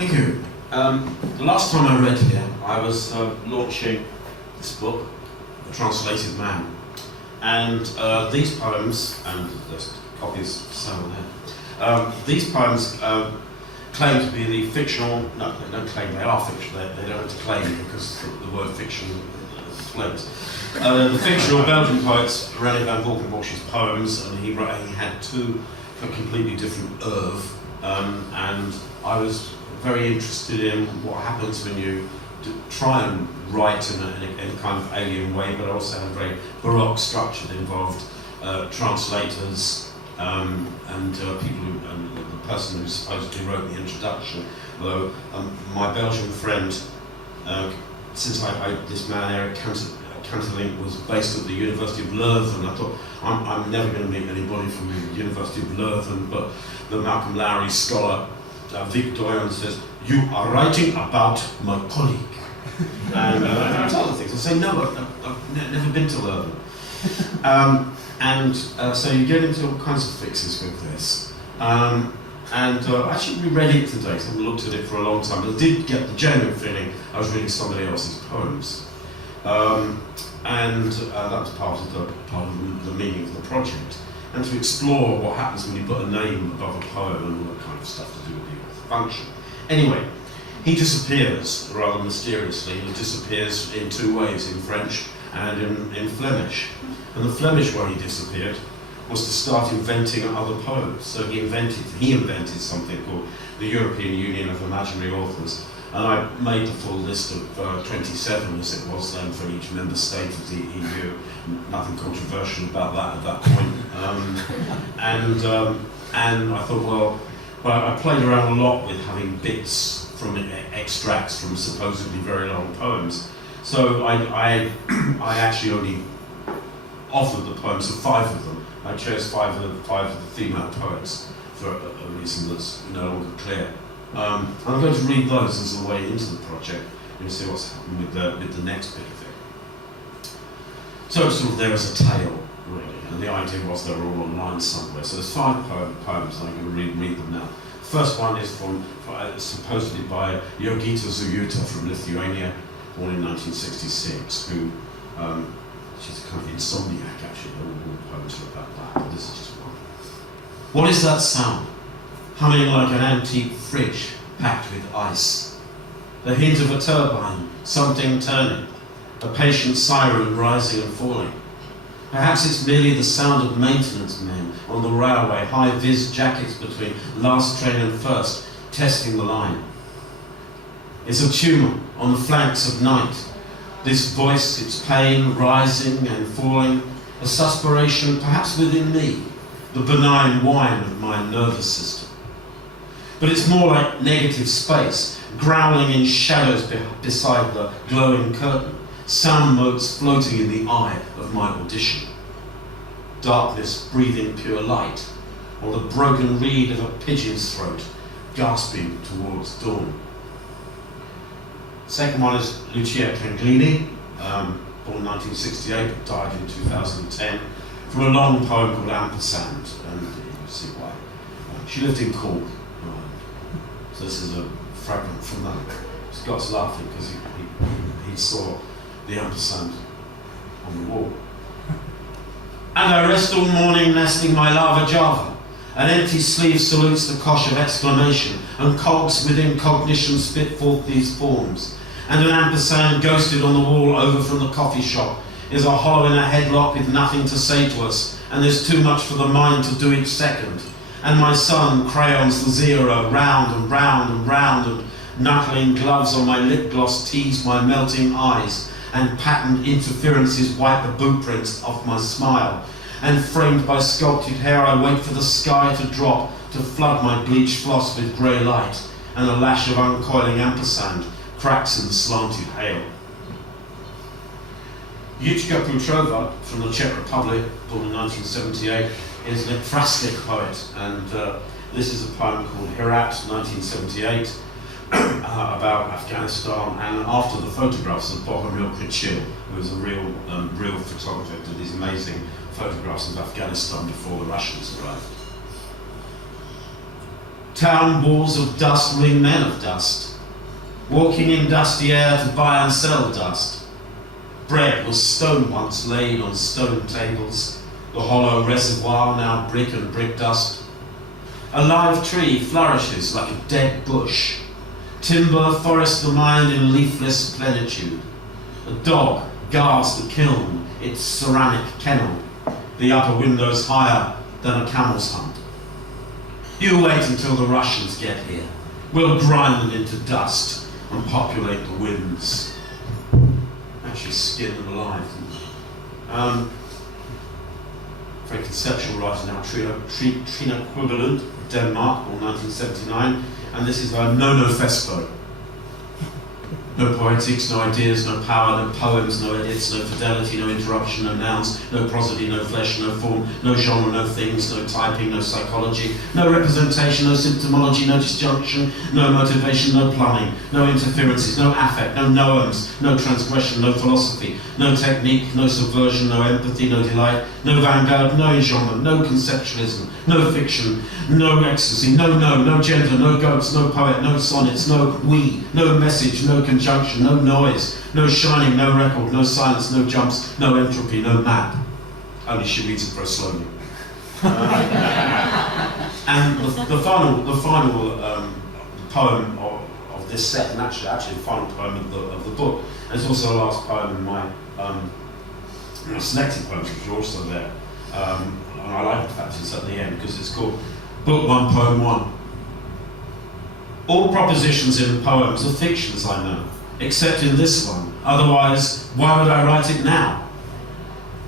Thank you. The last time I read here, I was launching this book, The Translated Man. And these poems, and there's copies somewhere there, these poems claim to be the fictional, no, they don't claim they are fictional, they don't have to claim because the word fiction floats. The fictional Belgian poets, René van Valkenborg's poems, and he had two completely different oeuvres, and I was very interested in what happens when you try and write in a kind of alien way, but also have a very baroque structure that involved translators and people who, and the person who supposedly wrote the introduction. Although my Belgian friend, since this man Eric Cantelink was based at the University of Leuven, I thought I'm never going to meet anybody from the University of Leuven, but the Malcolm Lowry scholar Victor says, "You are writing about my colleague." And there's other things. I say, no, I've never been to Leuven. So you get into all kinds of fixes with this. I actually reread it today, so I haven't looked at it for a long time, but I did get the genuine feeling I was reading somebody else's poems. That was part of the meaning of the project. And to explore what happens when you put a name above a poem and all that kind of stuff to do with the function. Anyway, he disappears rather mysteriously. He disappears in two ways, in French and in Flemish. And the Flemish way he disappeared was to start inventing other poems. So he invented something called the European Union of Imaginary Authors. And I made the full list of 27, as it was then, for each member state of the EU. Nothing controversial about that at that point. And I thought, well, I played around a lot with having bits from extracts from supposedly very long poems. So I actually only offered the poems of 5 of them. I chose 5 of the female poets for a reason that's no longer clear. I'm going to read those as a way into the project. You'll see what's happened with the next bit of it. So it's sort of there as a tale, really, and the idea was they were all online somewhere. So there's 5 poems, and I'm going to read them now. The first one is supposedly by Jogita Zuyuta from Lithuania, born in 1966, who, she's a kind of insomniac actually, all poems are about that, but this is just one. What is that sound? Humming like an antique fridge packed with ice. The hint of a turbine, something turning, a patient siren rising and falling. Perhaps it's merely the sound of maintenance men on the railway, high-vis jackets between last train and first, testing the line. It's a tumour on the flanks of night. This voice, its pain rising and falling, a suspiration perhaps within me, the benign whine of my nervous system. But it's more like negative space, growling in shadows beside the glowing curtain, sound motes floating in the eye of my audition. Darkness breathing pure light, or the broken reed of a pigeon's throat, gasping towards dawn. Second one is Lucia Canglini, born 1968, but died in 2010, from a long poem called Ampersand, and you'll see why. She lived in Cork. So this is a fragment from that. Scott's laughing because he saw the ampersand on the wall. And I rest all morning nestling my lava java. An empty sleeve salutes the cosh of exclamation, and cogs within cognition spit forth these forms. And an ampersand ghosted on the wall over from the coffee shop is a hollow in a headlock with nothing to say to us, and there's too much for the mind to do each second. And my son crayons the zero round and round and round, and knuckling gloves on my lip gloss tease my melting eyes, and patterned interferences wipe the boot prints off my smile. And framed by sculpted hair I wait for the sky to drop, to flood my bleached floss with grey light, and a lash of uncoiling ampersand cracks in the slanted hail. Yuchka Putrova, from the Czech Republic, born in 1978, is an ekphrastic poet, and this is a poem called Herat, 1978, about Afghanistan, and after the photographs of Bohumil Krichil, who was a real photographer, did these amazing photographs of Afghanistan before the Russians arrived. Town walls of dust ring men of dust, walking in dusty air to buy and sell dust. Bread was stone once laid on stone tables, the hollow reservoir now brick and brick dust. A live tree flourishes like a dead bush, timber forest the mind in leafless plenitude. A dog guards the kiln, its ceramic kennel, the upper windows higher than a camel's hump. You wait until the Russians get here. We'll grind them into dust and populate the winds. Actually skin them alive. Very conceptual writer now, Trina Quibbeland, Denmark, born 1979, and this is her No Fespo. No poetics, no ideas, no power, no poems, no edits, no fidelity, no interruption, no nouns, no prosody, no flesh, no form, no genre, no things, no typing, no psychology, no representation, no symptomology, no disjunction, no motivation, no plumbing, no interferences, no affect, no noems, no transgression, no philosophy, no technique, no subversion, no empathy, no delight, no vanguard, no enjambment, no conceptualism, no fiction, no ecstasy, no gender, no goats, no poet, no sonnets, no we, no message, no conjunction, no noise, no shining, no record, no silence, no jumps, no entropy, no map. Only she reads it very slowly. And the final poem of this set, and actually the final poem of the book, and it's also the last poem in my selected poems, which are also there. And I like the fact it's at the end because it's called Book 1, Poem 1. All propositions in poems are fictions, I know, except in this one. Otherwise, why would I write it now?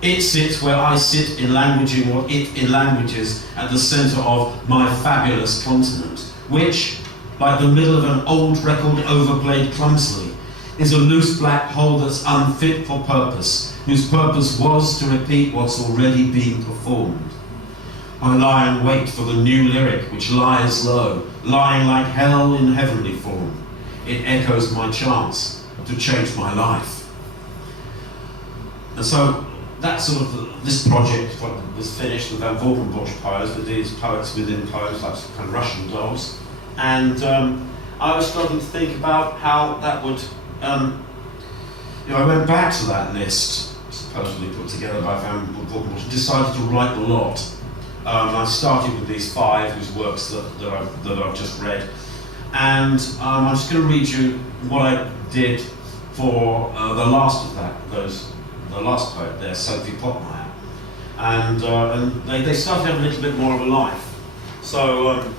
It sits where I sit in languaging what it in languages at the centre of my fabulous continent, which, like the middle of an old record overplayed clumsily, is a loose black hole that's unfit for purpose, whose purpose was to repeat what's already been performed. I lie in wait for the new lyric which lies low, lying like hell in heavenly form. It echoes my chance to change my life. And so that sort of, this project was finished with Van Valkenburg poems, with these poets within poems, like kind of Russian dolls. And I was struggling to think about how that would, I went back to that list, supposedly put together by Van Valkenburg, decided to write the lot. I started with these 5 whose works that I've just read, and I'm just going to read you what I did for the last of that. The last poet there, Sophie Pottmeyer, and they started to have a little bit more of a life. So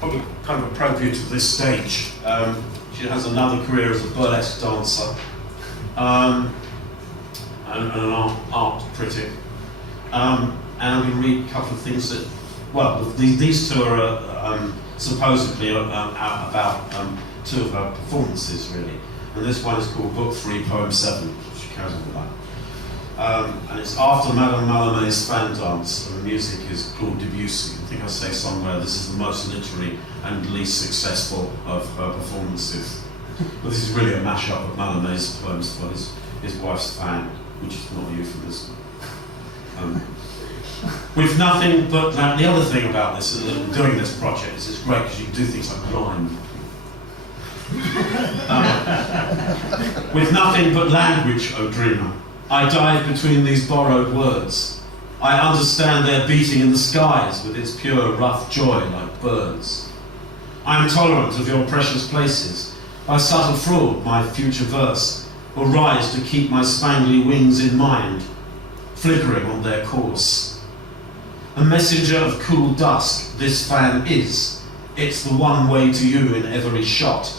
probably kind of appropriate to this stage. She has another career as a burlesque dancer and an art critic. And I'm going to read a couple of things that, well, these 2 are supposedly about 2 of her performances, really. And this one is called Book 3, Poem 7, which carries on with that. And it's after Madame Malamé's fan dance, and the music is Claude Debussy. I think I say somewhere this is the most literary and least successful of her performances. But this is really a mashup of Malamé's poems for his wife's fan, which is not a euphemism. With nothing but the other thing about this, doing this project, is it's great because you can do things like rhyme. With nothing but language, O dreamer, I dive between these borrowed words. I understand their beating in the skies with its pure, rough joy like birds. I am tolerant of your precious places. By subtle fraud, my future verse will rise to keep my spangly wings in mind, flickering on their course. A messenger of cool dusk, this fan is. It's the one way to you in every shot.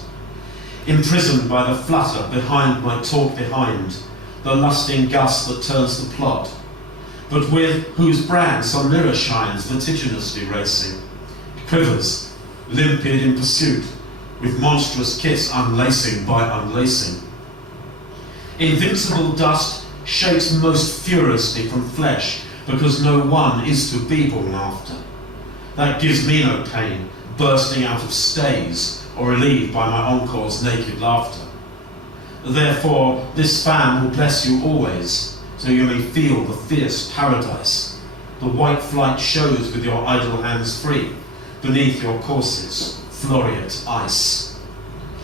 Imprisoned by the flutter behind my talk behind, the lusting gust that turns the plot, but with whose brand some mirror shines vertiginously racing, quivers, limpid in pursuit, with monstrous kiss unlacing by unlacing. Invincible dust shakes most furiously from flesh, because no one is to be born after. That gives me no pain, bursting out of stays, or relieved by my encore's naked laughter. Therefore, this fan will bless you always, so you may feel the fierce paradise. The white flight shows with your idle hands free, beneath your corsets, floriate ice.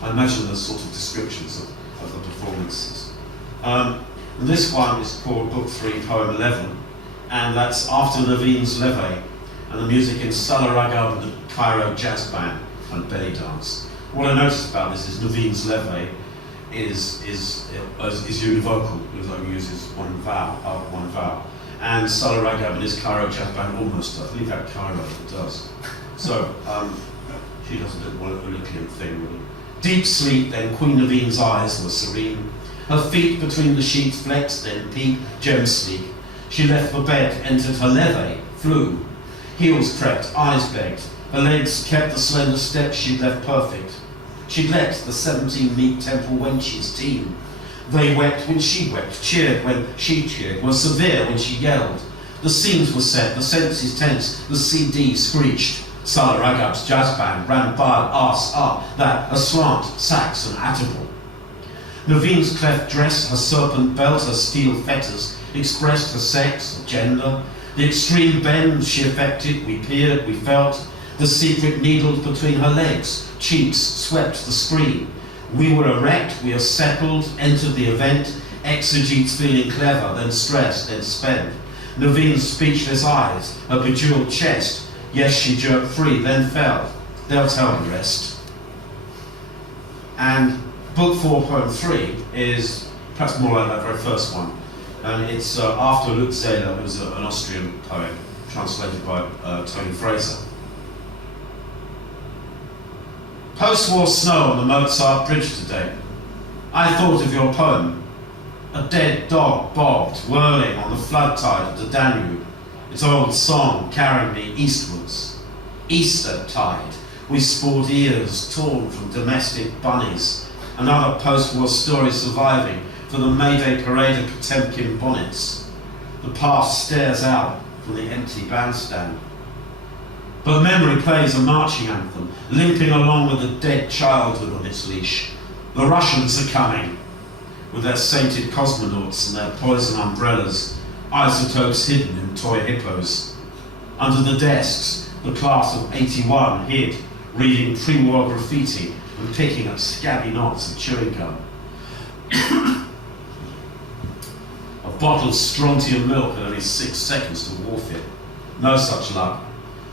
I imagine those sort of descriptions of the performances. This one is called Book 3, Poem 11, and that's after Naveen's Levee, and the music in Salaragab and the Cairo Jazz Band and belly dance. What I noticed about this is Naveen's Levee is univocal, because it only uses one vowel. And Salaragab and his Cairo Jazz Band almost does. Leave out Cairo if it does. So she does a little Olympian thing really. Deep sleep, then Queen Naveen's eyes were serene. Her feet between the sheets flexed, then peeped, gem sleek. She left the bed, entered her levee, flew. Heels crept, eyes begged. Her legs kept the slender steps she'd left perfect. She'd let the 17 meek temple wenches teem. They wept when she wept, cheered when she cheered, were severe when she yelled. The scenes were set, the senses tense, the CD screeched. Salaragab's jazz band ran by, that, aslant, sax and atable. Naveen's cleft dress, her serpent belt, her steel fetters, expressed her sex, her gender. The extreme bend she affected, we peered, we felt. The secret needled between her legs, cheeks swept the screen. We were erect, we are settled, entered the event, exegetes feeling clever, then stressed, then spent. Naveen's speechless eyes, her bejeweled chest, yes, she jerked free, then fell. They'll tell the rest. And Book 4, Poem 3 is perhaps more like that very first one. And it's after Lutzeler, who's an Austrian poet, translated by Tony Fraser. Post-war snow on the Mozart Bridge today. I thought of your poem. A dead dog bobbed, whirling on the flood tide of the Danube. Its old song carrying me eastwards. Easter tide. We sport ears torn from domestic bunnies. Another post-war story surviving for the Mayday parade of Potemkin bonnets. The past stares out from the empty bandstand. But memory plays a marching anthem, limping along with a dead childhood on its leash. The Russians are coming, with their sainted cosmonauts and their poison umbrellas, isotopes hidden in toy hippos. Under the desks, the class of 81 hid, reading pre-war graffiti and picking up scabby knots of chewing gum. A bottle of strontium milk and only 6 seconds to wharf it. No such luck.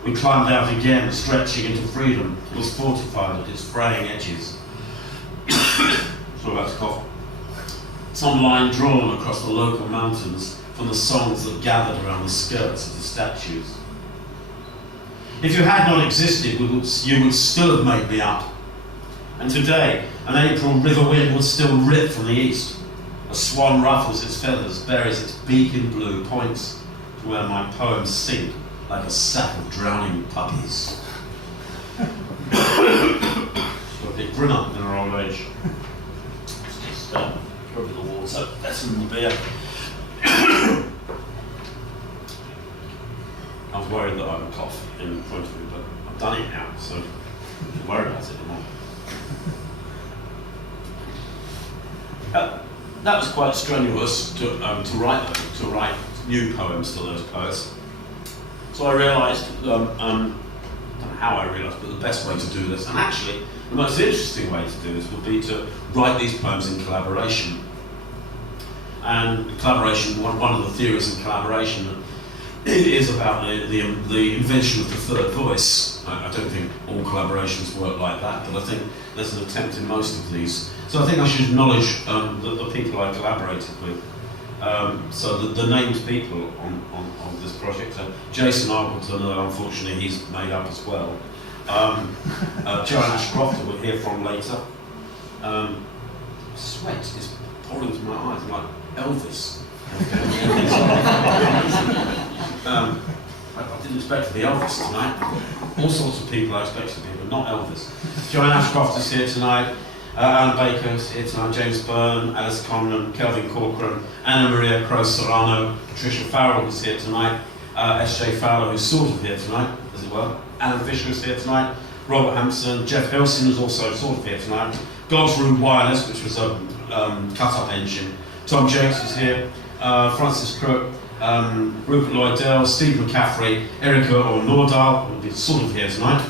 We climbed out again, stretching into freedom. It was fortified at its fraying edges. Sorry about to cough. Some line drawn across the local mountains from the songs that gathered around the skirts of the statues. If you had not existed, you would still have made me up. And today, an April river wind would still rip from the east. A swan ruffles its feathers, buries its beak in blue, points to where my poems sink like a sack of drowning puppies. She's got a bit grin up in her old age. It's just probably the water, better than the beer. I was worried that I would cough in front of you, but I've done it now, so I'm not worried about it anymore. That was quite strenuous to write new poems to those poets. So I realised, I don't know how I realised, but the best way to do this, and actually the most interesting way to do this, would be to write these poems in collaboration. And collaboration, one of the theories in collaboration is about the invention of the third voice. I don't think all collaborations work like that, but I think there's an attempt in most of these. So I think I should acknowledge the people I collaborated with. So the named people on this project, Jason Arbleton, unfortunately he's made up as well. Joanne Ashcroft, who we'll hear from later. Sweat is pouring into my eyes, I'm like Elvis. I didn't expect to be Elvis tonight. All sorts of people I expected to be, but not Elvis. Joanne Ashcroft is here tonight. Alan Baker is here tonight, James Byrne, Alice Conlon, Kelvin Corcoran, Anna Maria Crowe-Serrano, Patricia Farrell is here tonight, S.J. Fowler, who's sort of here tonight, as it were, Alan Fisher is here tonight, Robert Hampson, Jeff Hilson is also sort of here tonight, God's Room Wireless, which was a cut-up engine, Tom Jenks is here, Francis Crook, Rupert Lloyd-Dale, Steve McCaffrey, Erica O'Nordal, who will be sort of here tonight,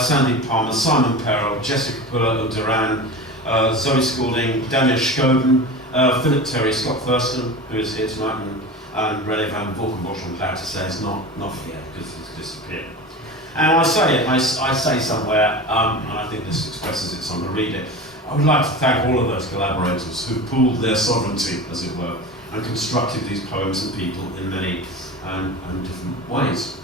Sandy Palmer, Simon Perrell, Jessica Puller O'Duran, Zoe Spalding, Daniel Schoden, Philip Terry, Scott Thurston, who is here tonight, and Rene van Valkenbosch, I'm glad to say, is not here because he's disappeared. And I say somewhere, and I think this expresses it, so I'm going to read it. I would like to thank all of those collaborators who pooled their sovereignty, as it were, and constructed these poems and people in many and different ways.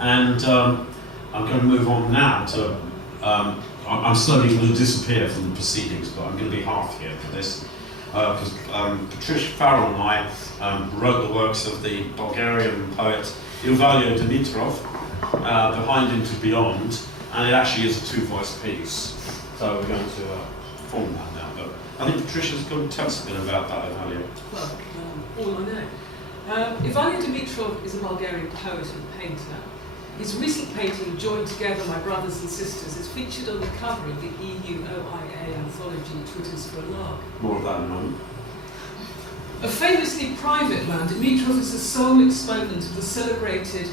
And I'm going to move on now to, I'm slowly going to disappear from the proceedings, but I'm going to be half here for this. Because Patricia, Farrell and I wrote the works of the Bulgarian poet Euoia Dimitrov, Behind Into Beyond, and it actually is a two-voice piece. So we're going to perform that now. But I think Patricia's going to tell us a bit about that, Euoia. Well, all I know. Euoia Dimitrov is a Bulgarian poet and painter. His recent painting, Joined Together, My Brothers and Sisters, is featured on the cover of the Euoia anthology, Twitters for a Lark. More of that in a moment. A famously private man, Dimitrov is the sole exponent of the celebrated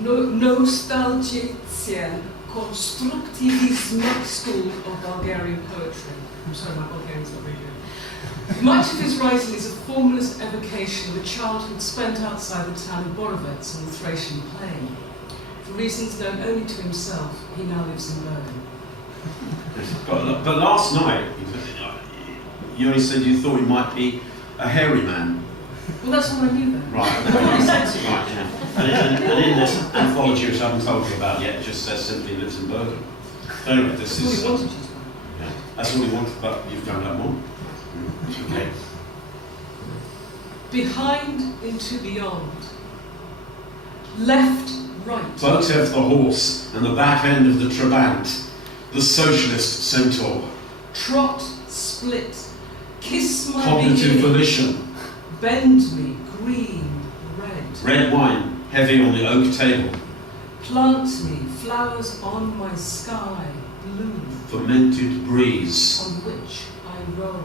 Nostalgician Constructivism school of Bulgarian poetry. I'm sorry, my Bulgarian's not very good. Much of his writing is a formalist evocation of a childhood spent outside the town of Borovets on the Thracian plain. For reasons known only to himself, he now lives in Berlin. But last night, you only said you thought he might be a hairy man. Well, that's what I knew then. Right. Right, Yeah. And in this anthology, which I haven't told you about yet, it just says simply lives in Berlin. Anyway, this is. That's all he wanted you to know. Yeah, that's all he wanted, but you've found out more. Okay. Behind into beyond. Left, right. Votev the horse and the back end of the Trabant, the socialist centaur. Trot, split. Kiss my Cognitive beginning. volition. Bend me, green, red. Red wine, heavy on the oak table. Plant me, flowers on my sky, blue, Fermented breeze. on which I roll.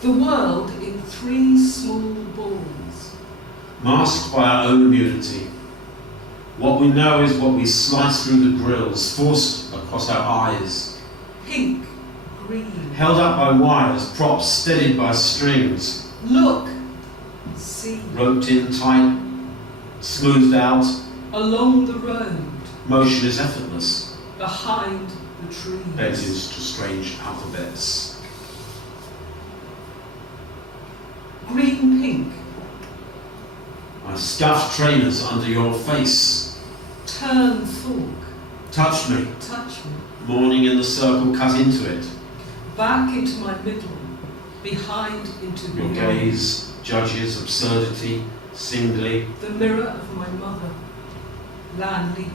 The world in three small balls. Masked by our own immunity. What we know is what we slice through the grills, forced across our eyes. Pink, green. Held up by wires, props steadied by strings. Look, see. Roped in tight, smoothed out. Along the road, Motion is effortless. behind the trees. Bent into strange alphabets. Green, pink. My scuffed trainers under your face. Turn, fork. Touch me. Touch me. Morning in the circle, cut into it. Back into my middle. Behind into Your beyond. gaze judges absurdity singly. The mirror of my mother. Land leap.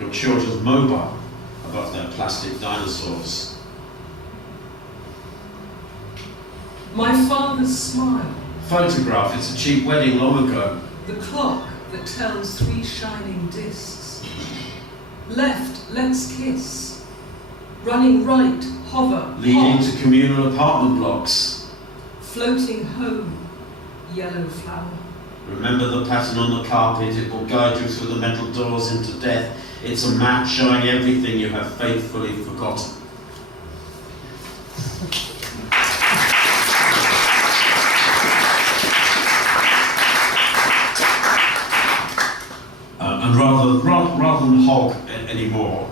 Your children's mobile above their plastic dinosaurs. My father's smile. Photograph, it's a cheap wedding long ago. The clock that tells three shining discs. Left, let's kiss. Running right, hover, Leading hop. to communal apartment blocks. Floating home, yellow flower. Remember the pattern on the carpet, it will guide you through the metal doors into death. It's a map showing everything you have faithfully forgotten. And rather than hog anymore,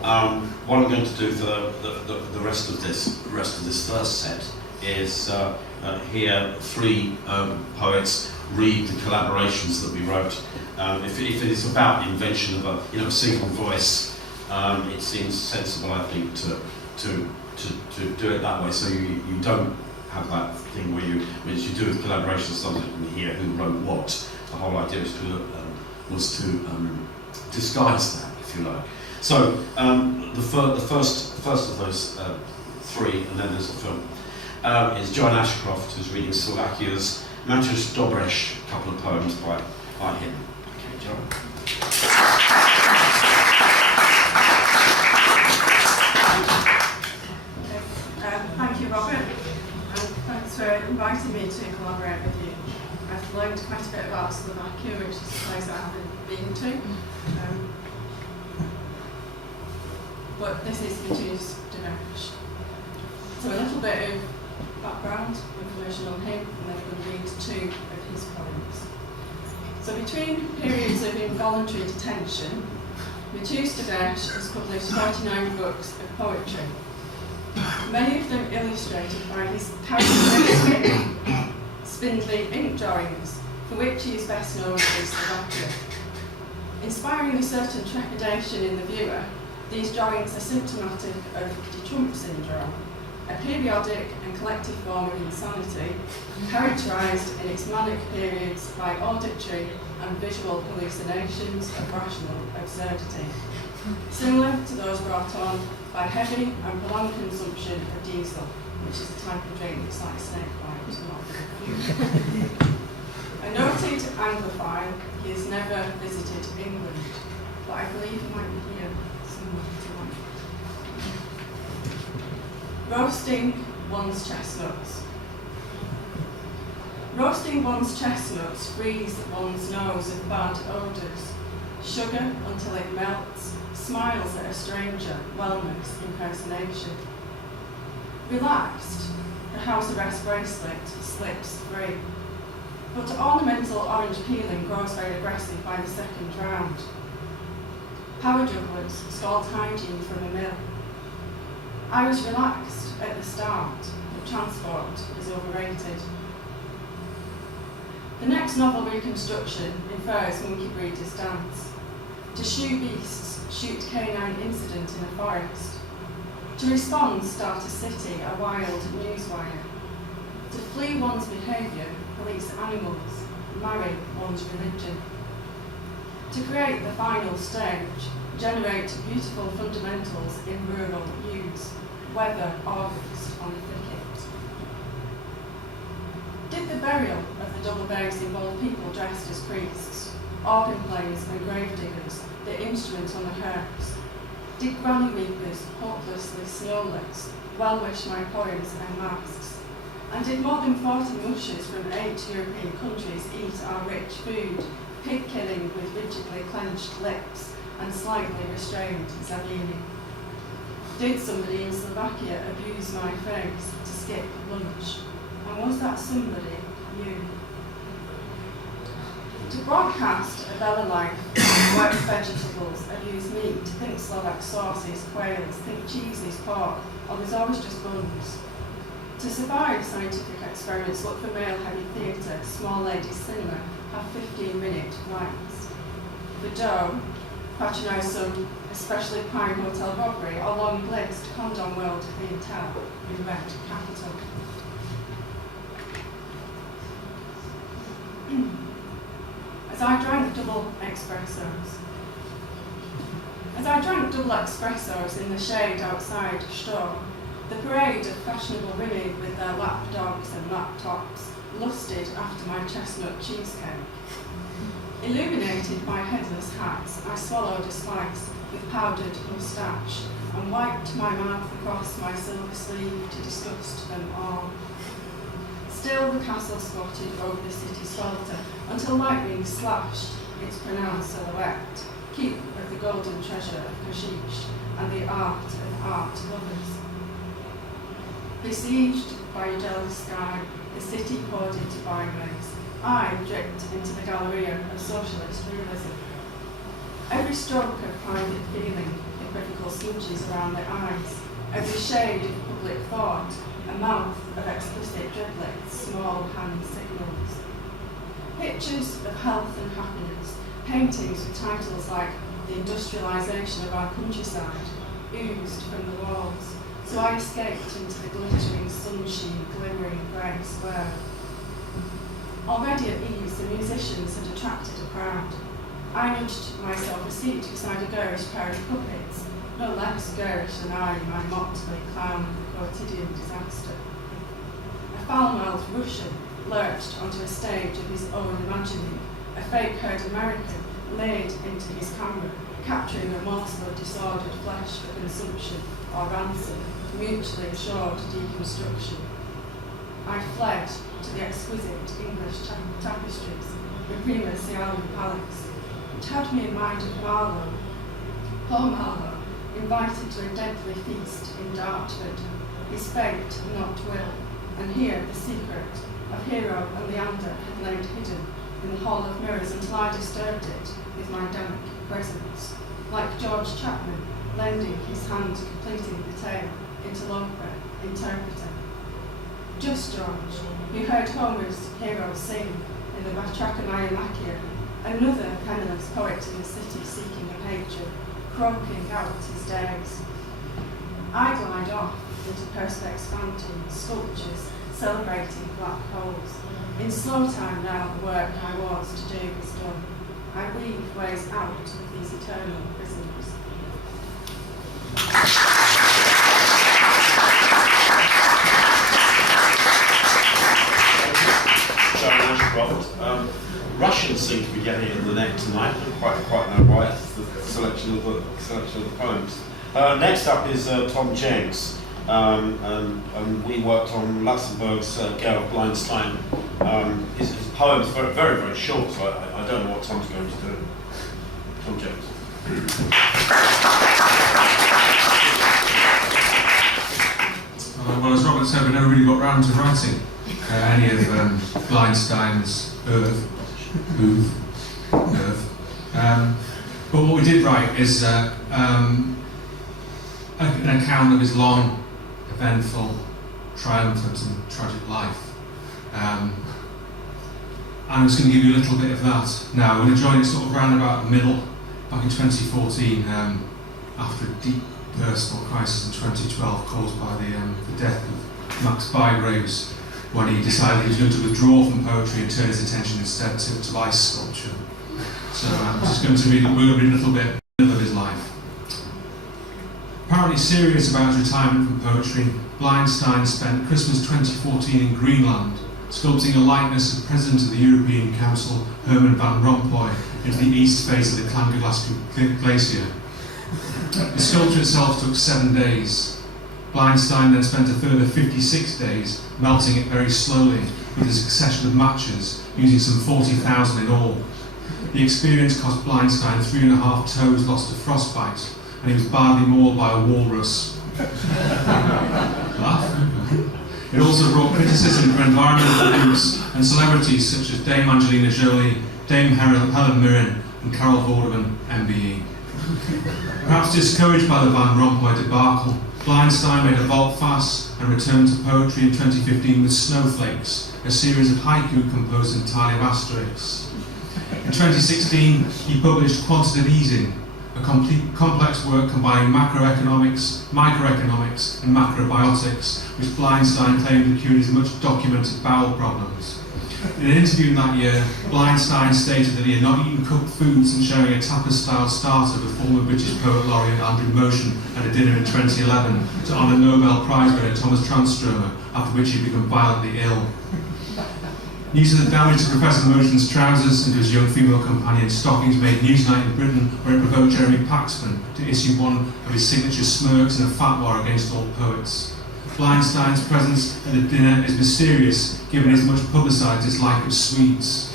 what I'm going to do for the rest of this first set is hear three poets read the collaborations that we wrote. If it is about the invention of a single voice, it seems sensible, I think, to do it that way. So you don't have that thing where you do a collaboration of something and hear who wrote what. The whole idea was to disguise that, if you like. So the first of those three, and then there's a film, is Joanne Ashcroft, who's reading Slovakia's Mateusz Dobresh, a couple of poems by him. Okay, Joanne. place I haven't been to. But this is Matthias de Verge. So a little bit of background information on him, and then I'm going to read two of his poems. So between periods of involuntary detention, Matthias de Verge has published 49 books of poetry, many of them illustrated by his characteristic spindly ink drawings, for which he is best known as Slovakia. Inspiring a certain trepidation in the viewer, these drawings are symptomatic of de Trump syndrome, a periodic and collective form of insanity characterised in its manic periods by auditory and visual hallucinations of rational absurdity, similar to those brought on by heavy and prolonged consumption of diesel, which is a type of drink that's like snake bite, not good. A noted Anglophile, he has never visited England, but I believe he might be here somewhere tonight. Roasting one's chestnuts. Roasting one's chestnuts frees one's nose of bad odours. Sugar until it melts, smiles at a stranger, wellness impersonation. Relaxed, the house arrest bracelet slips free. But ornamental orange peeling grows very aggressive by the second round. Power jugglers scald hygiene from a mill. I was relaxed at the start, but transport is overrated. The next novel reconstruction infers monkey breeders' dance. To shoe beasts, shoot canine incident in a forest. To respond, start a city, a wild newswire. To flee one's behaviour, police animals, marry one's religion. To create the final stage, generate beautiful fundamentals in rural use, weather August on the thicket. Did the burial of the double bags involve people dressed as priests, organ players and grave diggers, the instrument on the hearse? Did granny weepers, hopelessly snowless, well wish my poems and masks? And did more than 40 mushers from 8 European countries eat our rich food, pig killing with rigidly clenched lips and slightly restrained zabini? Did somebody in Slovakia abuse my face to skip lunch? And was that somebody you? To broadcast a Bella life, work vegetables, abuse meat, think Slovak sauces, quails, think cheeses, pork, or there's always just buns. To survive scientific experiments, look for male-heavy theatre, small ladies cinema, have 15-minute rights. For dough, patronise some especially prime hotel robbery or long-list Condom World clientele in red capital. As I drank double espressos in the shade outside Stor, the parade of fashionable women with their lap dogs and laptops lusted after my chestnut cheesecake. Illuminated by headless hats, I swallowed a slice with powdered moustache and wiped my mouth across my silver sleeve to disgust them all. Still the castle squatted over the city swelter until lightning slashed its pronounced silhouette, keep of the golden treasure of Kashish and the art of art lovers. Besieged by a jealous sky, the city poured into byways. I dripped into the galleria of socialist realism. Every stroke of private feeling, equivocal smudges around the eyes, every shade of public thought, a mouth of explicit driblets, small hand signals. Pictures of health and happiness, paintings with titles like The Industrialisation of Our Countryside, oozed from the walls, so I escaped into the glittering sunshine, glimmering grey square. Already at ease, the musicians had attracted a crowd. I nudged myself a seat beside a garish pair of puppets, no less garish than I, my motley clown of the quotidian disaster. A foul-mouthed Russian lurched onto a stage of his own imagining, a fake-haired American laid into his camera, capturing a morsel of disordered flesh for consumption or ransom, mutually assured deconstruction. I fled to the exquisite English tapestries, prima Siam Palace, which had me in mind of Marlowe. Poor Marlowe, invited to a deadly feast in Dartford, his fate not will, and here the secret of Hero and Leander had lain hidden in the Hall of Mirrors until I disturbed it with my damp presence, like George Chapman lending his hand completing the tale, interloper, interpreter. Just George, who heard Homer's Hero sing in the Batrachomaeomachia, another penniless poet in the city seeking a patron, croaking out his days. I glide off into perspex fountains, sculptures, celebrating black holes. In slow time now the work I was to do is done. I weave ways out of these eternal prisons. Joanne Ashcroft. Russians seem to be getting in the neck tonight. I don't quite know why. It's the selection of the poems. Next up is Tom Jenks. And we worked on Luxembourg's Georg Blindstein. His poems are very, very short, so I don't know what Tom's going to do. Tom Jenks. Well, as Robert said, we never really got round to writing any of Blindstein's Earth. But what we did write is an account of his long, eventful, triumphant and tragic life. And I'm just going to give you a little bit of that now. We're going to join it sort of round about the middle, back in 2014, after a deep personal crisis in 2012 caused by the death of Max Bygraves, when he decided he was going to withdraw from poetry and turn his attention instead to ice sculpture. So I'm just going to read a little bit of his life. Apparently serious about his retirement from poetry, Blindstein spent Christmas 2014 in Greenland, sculpting a likeness of President of the European Council, Herman van Rompuy, into the east face of the Klangeglass Glacier. The sculpture itself took 7 days. Blindstein then spent a further 56 days melting it very slowly with a succession of matches, using some 40,000 in all. The experience cost Blindstein 3.5 toes lost to frostbite, and he was badly mauled by a walrus. It also brought criticism for environmental abuse and celebrities such as Dame Angelina Jolie, Dame Helen Mirren, and Carol Vorderman, MBE. Perhaps discouraged by the Van Rompuy debacle, Blindstein made a volte-face and returned to poetry in 2015 with Snowflakes, a series of haiku composed entirely of asterisks. In 2016, he published Quantitative Easing, a complex work combining macroeconomics, microeconomics, and macrobiotics, which Blindstein claimed had cured his much documented bowel problems. In an interview in that year, Blindstein stated that he had not eaten cooked food since sharing a tapas-style starter with former British poet laureate Andrew Motion at a dinner in 2011 to honour Nobel Prize winner Thomas Tranströmer, after which he had become violently ill. News of the damage to Professor Motion's trousers and to his young female companion's stockings made Newsnight in Britain, where it provoked Jeremy Paxman to issue one of his signature smirks in a fatwa against all poets. Blindstein's presence at the dinner is mysterious, given his much publicised dislike of sweets.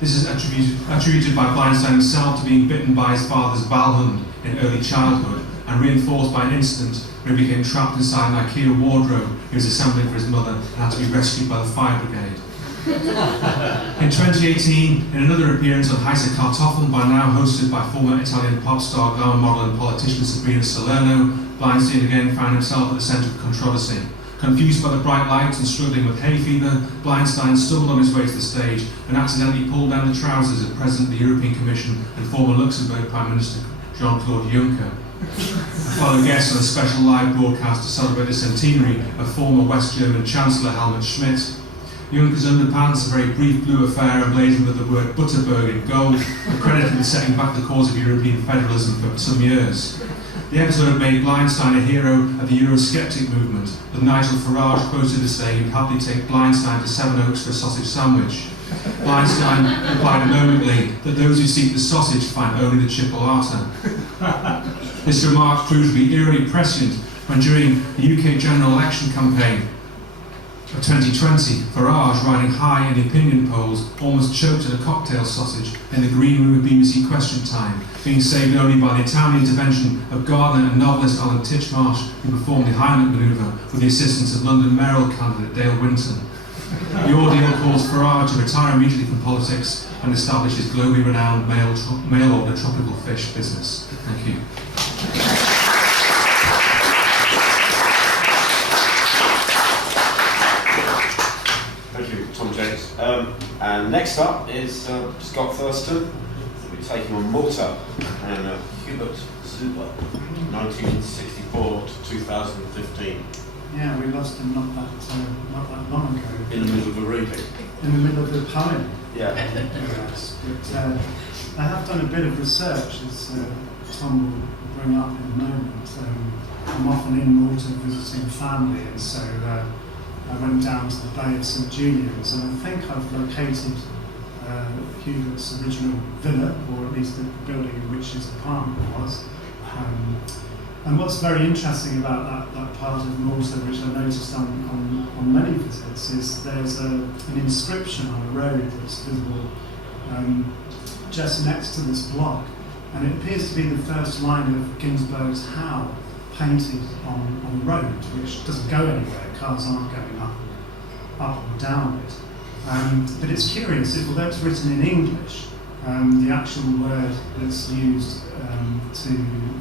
This is attributed by Blindstein himself to being bitten by his father's balhund in early childhood, and reinforced by an incident where he became trapped inside an IKEA wardrobe he was assembling for his mother and had to be rescued by the fire brigade. In 2018, in another appearance on Heise Kartoffeln, by now hosted by former Italian pop star, glamour model and politician Sabrina Salerno, Blindstein again found himself at the centre of controversy. Confused by the bright lights and struggling with hay fever, Blindstein stumbled on his way to the stage and accidentally pulled down the trousers of President of the European Commission and former Luxembourg Prime Minister Jean-Claude Juncker. A fellow guest on a special live broadcast to celebrate the centenary of former West German Chancellor Helmut Schmidt. Juncker's underpants, a very brief blue affair emblazoned with the word Butterberg in gold, were credited with setting back the cause of European federalism for some years. The episode made Blindstein a hero of the Eurosceptic movement, with Nigel Farage quoted as saying he'd happily take Blindstein to Sevenoaks for a sausage sandwich. Blindstein replied eloquently that those who seek the sausage find only the chipolata. This remark proved to be eerily prescient when during the UK general election campaign, Of 2020, Farrell, riding high in the opinion polls, almost choked at a cocktail sausage in the green room of BBC Question Time, being saved only by the timely intervention of gardener and novelist Alan Titchmarsh, who performed the Highland manoeuvre with the assistance of London mayoral candidate Dale Winton. The ordeal caused Farrell to retire immediately from politics and establish his globally renowned mail-order tropical fish business. Thank you. Thank you, Tom Jenks. And next up is Scott Thurston. We're taking on Malta and Hubert Zuber, 1964 to 2015. Yeah, we lost him not that long ago. In the middle of a reading. In the middle of the poem. Yeah. Yes. But I have done a bit of research, as Tom will bring up in a moment. I'm often in Malta visiting family, and so I went down to the Bay of St Julian's, and I think I've located Hubert's original villa, or at least the building in which his apartment was. And what's very interesting about that part of Malta, which I noticed on many visits, is there's an inscription on a road that's visible just next to this block, and it appears to be the first line of Ginsberg's How painted on the road, which doesn't go anywhere. Cars aren't going up or down it. But it's curious, although it's written in English, the actual word that's used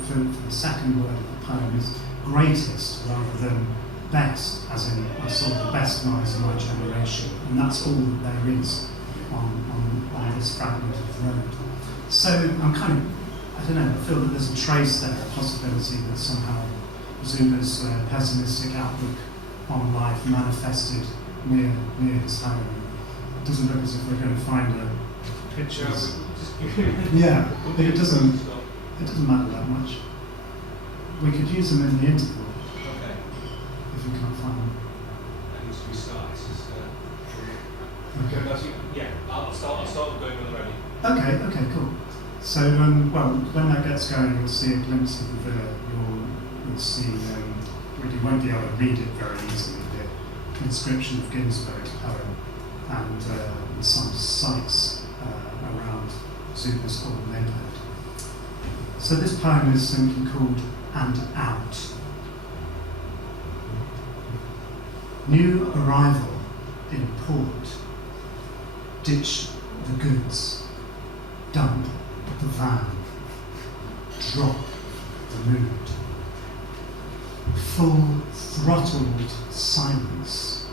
for the second word of the poem is greatest rather than best, as in I saw the best minds of my generation, and that's all that there is on this fragment of the road. So I'm kind of, I don't know, I feel that there's a trace there, a possibility that somehow Zuber's pessimistic outlook on life manifested near his home. It doesn't look as if we're going to find a pictures. Yeah, but it doesn't matter that much. We could use them in the interval. Okay. If we can't find them. That needs to be started. Okay. Yeah, I'll start going when they're ready. Okay, cool. So, well, when that gets going, you'll see a glimpse of the villa. You'll see, well, you won't be able to read it very easily, the inscription of Ginsberg's poem, and some sites around Zuber's old neighbourhood. So this poem is simply called And Out. New arrival in port. Ditch the goods. Dump the van. Drop the mood. Full throttled silence.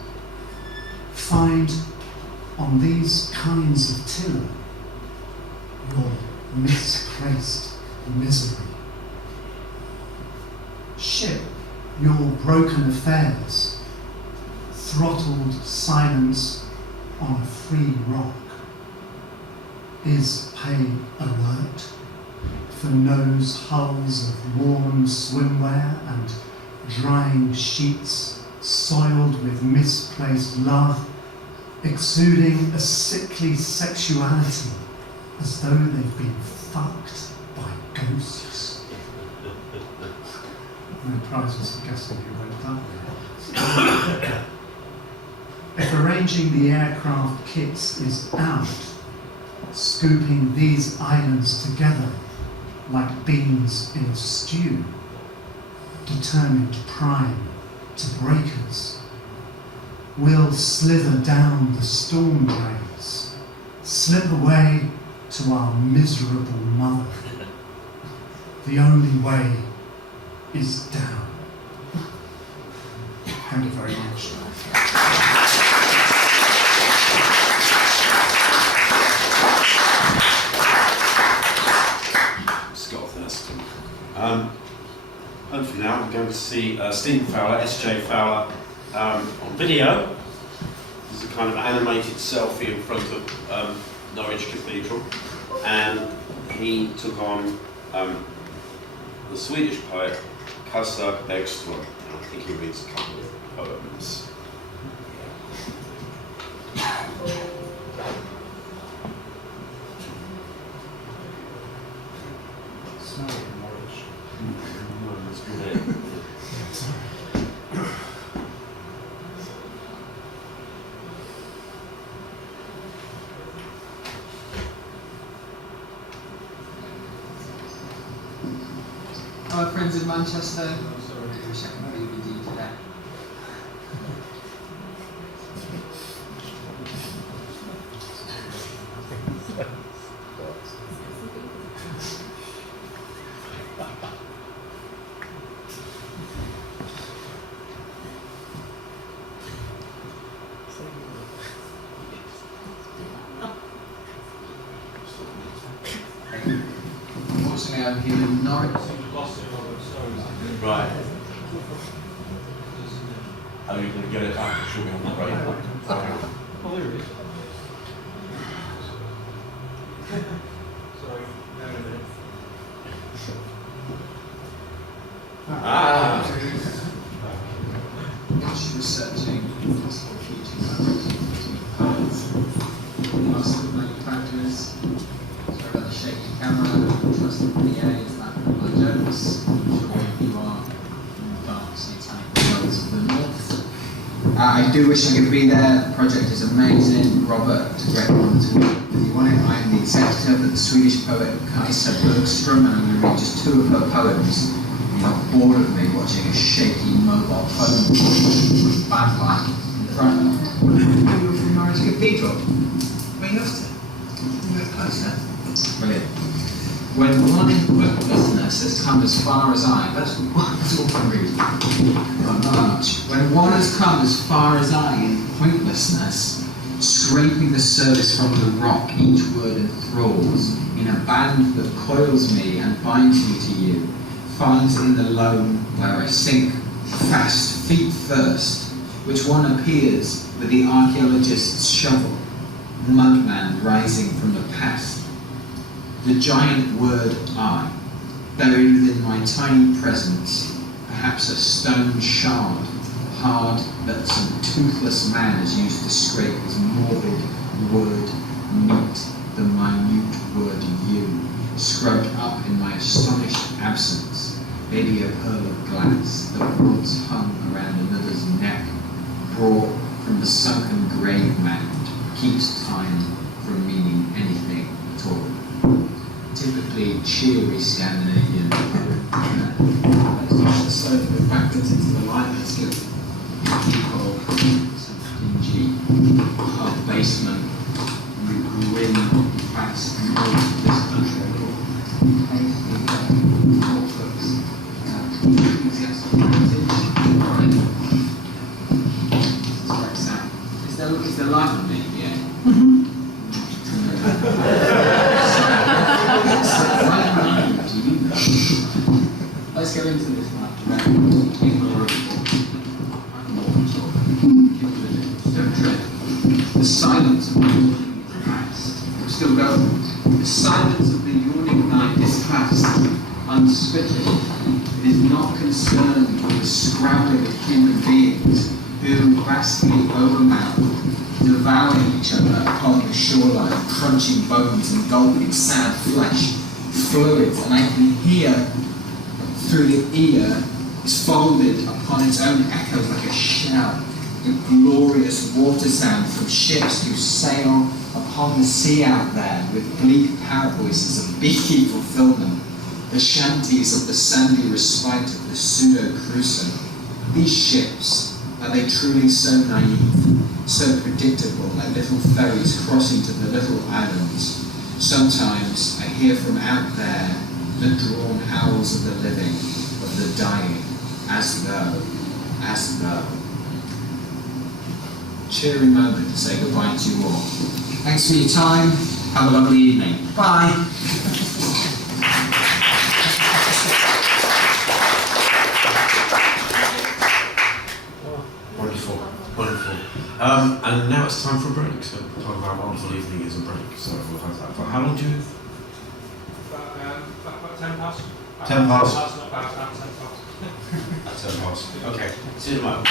Find on these kinds of tiller your misplaced misery. Ship your broken affairs. Throttled silence on a free rock. Is pay alert for nose hulls of worn swimwear and drying sheets soiled with misplaced love, exuding a sickly sexuality as though they've been fucked by ghosts. No prizes for guessing who wrote that. If arranging the aircraft kits is out, scooping these islands together like beans in a stew, determined prime to breakers, we'll slither down the storm drains, slip away to our miserable mother. The only way is down. Thank you very much. Scott Thurston. Hopefully now we're going to see Stephen Fowler, S.J. Fowler, on video. This is a kind of animated selfie in front of Norwich Cathedral, and he took on the Swedish poet Kassa Bergström, and I think he reads a couple of poems. our friends in Manchester. I wish I could be with you today. Unfortunately, I'm here in Norwich. Right. How are you going to get it back? She'll be on the break. Oh, there it is. Sorry, no, a minute. Ah! Much researching possible future poets. Most of the manufacturers. Sorry about the shaky camera. Trusted PAs like my Jenks. I'm sure you are in the dark satanic worlds of the north. I do wish I could be there. The project is amazing. Robert, it's a great honour to work with you on it. I am the executive of the Swedish poet Kajsa Bergström, and I'm going to read just 2 of her poems. You're not bored of me watching a shaky mobile phone with backlight in front of me. You're from Norwich Cathedral. Where are you off to? You get closer. Brilliant. When one in pointlessness has come as far as I, that's all I can read. Not much. When one has come as far as I in pointlessness, scraping the surface from the rock, each word enthralls, in a band that coils me and binds me to you, finds in the loam where I sink, fast, feet first, which one appears with the archaeologist's shovel, mudman rising from the past. The giant word I, buried within my tiny presence, perhaps a stone shard, hard that some toothless man has used to scrape his morbid word meat, the minute word you, scrubbed up in my astonished absence, maybe a pearl of glass that once hung around another's neck, brought from the sunken grave mound, keeps time from meaning anything at all. Typically cheery Scandinavian slowly go backwards into the light. Let's give people some dingy hard basement ruin fast north of this country. Is there light on me? Yeah. Let's go into this one. The silence of the yawning is past. I'm still going. The silence of the yawning night is past. Unspitting. It is not concerned with the scrabbling of human beings who, vastly overmouthed, devouring each other upon the shoreline, crunching bones and gulping sad flesh, fluids, and I can hear through the ear is folded upon its own echoes like a shell, the glorious water sound from ships who sail upon the sea out there with bleak power voices of beaky fulfillment, the shanties of the sandy respite of the pseudo-cruising. These ships, are they truly so naive, so predictable, like little ferries crossing to the little islands? Sometimes I hear from out there the drawn howls of the living, of the dying, as though. Cheery moment to say goodbye to you all. Thanks for your time. Have a lovely evening. Bye. Wonderful. And now it's time for a break. So part of our wonderful evening is a break. So we'll have that for how long do you? About 10 past. 10 past. Not about 10 past. At 10 past. Okay. See you in a moment.